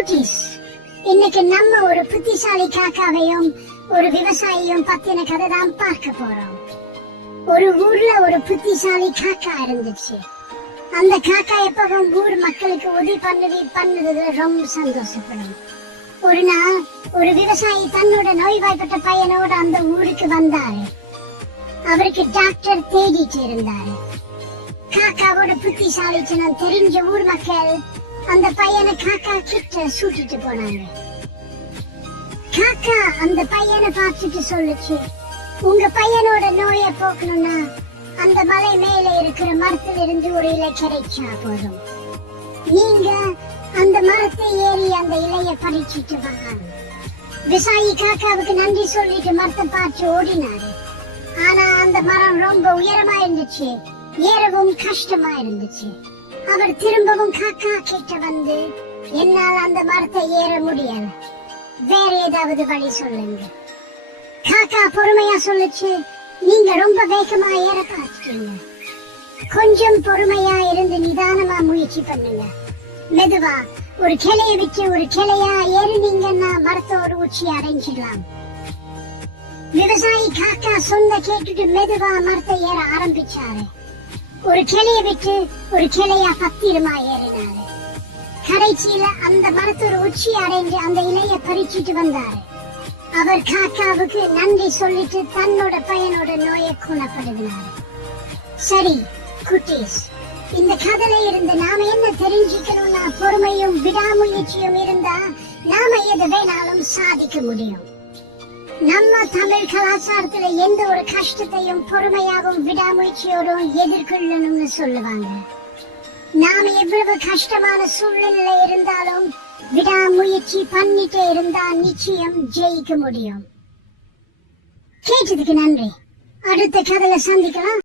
குட்டீஸ், இன்னைக்கு நம்ம ஒரு புத்திசாலி காக்காவையும் ஒரு விவசாயியும் பத்தின கதை தான் பார்க்க போறோம். ஒரு ஊர்ல ஒரு புத்திசாலி காக்கா இருந்துச்சு. அந்த காக்கா எப்பவும் ஊர் மக்களுக்கு உதவி பண்ணதுல ரொம்ப சந்தோஷப்படும். ஒரு நாள் ஒரு விவசாயி தன்னோட நோய்வாய்ப்பட்ட பையனோட அந்த ஊருக்கு வந்தாரு. அவருக்கு டாக்டர் தேடிட்டு இருந்தாரு. காக்காவோட புத்திசாலித்தனம் தெரிஞ்ச ஊர் மக்கள் அந்த பையனை காக்கா கிட்ட சூட்டிட்டு போனாங்க. காக்கா அந்த பையனை பார்த்துட்டு சொல்லுச்சு, உங்க பையனோட நோயை போக்கணும்னா அந்த மலை மேல இருக்கிற மரத்துல இருந்து ஒரு இலை கிடைச்சா போதும். நீங்க அந்த மரத்தை ஏறி அந்த இலைய பறிச்சிட்டு வாங்க. விவசாயி காக்காவுக்கு நன்றி சொல்லிட்டு மரத்தை பார்த்து ஓடினாரு. ஆனா அந்த மரம் ரொம்ப உயரமா இருந்துச்சு, ஏறவும் கஷ்டமா இருந்துச்சு. அவர் திரும்பவும் காக்கா கிட்ட வந்து, என்னால் அந்த மரத்தை ஏற முடியல, வேற ஏதாவது வழி சொல்லுங்க. காக்கா பொறுமையா சொல்லுச்சு, நீங்க ரொம்ப வேகமா ஏற பார்த்துட்டீங்க, கொஞ்சம் பொறுமையா இருந்து நிதானமா முயற்சி பண்ணுங்க. மெதுவா ஒரு கிளைய விட்டு ஒரு கிளையா ஏறினீங்கன்னா மரத்தோட உச்சி அடைஞ்சிடலாம். விவசாயி காக்கா சொந்த கேட்டுட்டு மெதுவா மரத்தை ஏற ஆரம்பிச்சாரு. ஒரு கிளைய விட்டு ஒரு கிளையா பத்திரமா ஏறினாரு. கடைசியில அந்த மரத்தோட உச்சி அடைஞ்சு அந்த இலைய பறிச்சிட்டு வந்தாரு. அவர் காக்காவுக்கு நன்றி சொல்லிட்டு தன்னோட பையனோட நோயை குணப்படுத்தினாரு. சரி குட்டீஸ், இந்த கதையில இருந்து நாம என்ன தெரிஞ்சுக்கணும்னா, பொறுமையும் விடாமுயற்சியும் இருந்தா நாம எது வேணாலும் சாதிக்க முடியும். நம்ம தமிழ் கலாச்சாரத்துல எந்த ஒரு கஷ்டத்தையும் பொறுமையாகவும் விடாமுயற்சியோடும் எதிர்கொள்ளணும்னு சொல்லுவாங்க. நாம எவ்வளவு கஷ்டமான சூழ்நிலை இருந்தாலும் விடாமுயற்சி பண்ணிட்டே இருந்தா நிச்சயம் ஜெயிக்க முடியும். கேட்டதுக்கு நன்றி. அடுத்த கதையில சந்திக்கலாம்.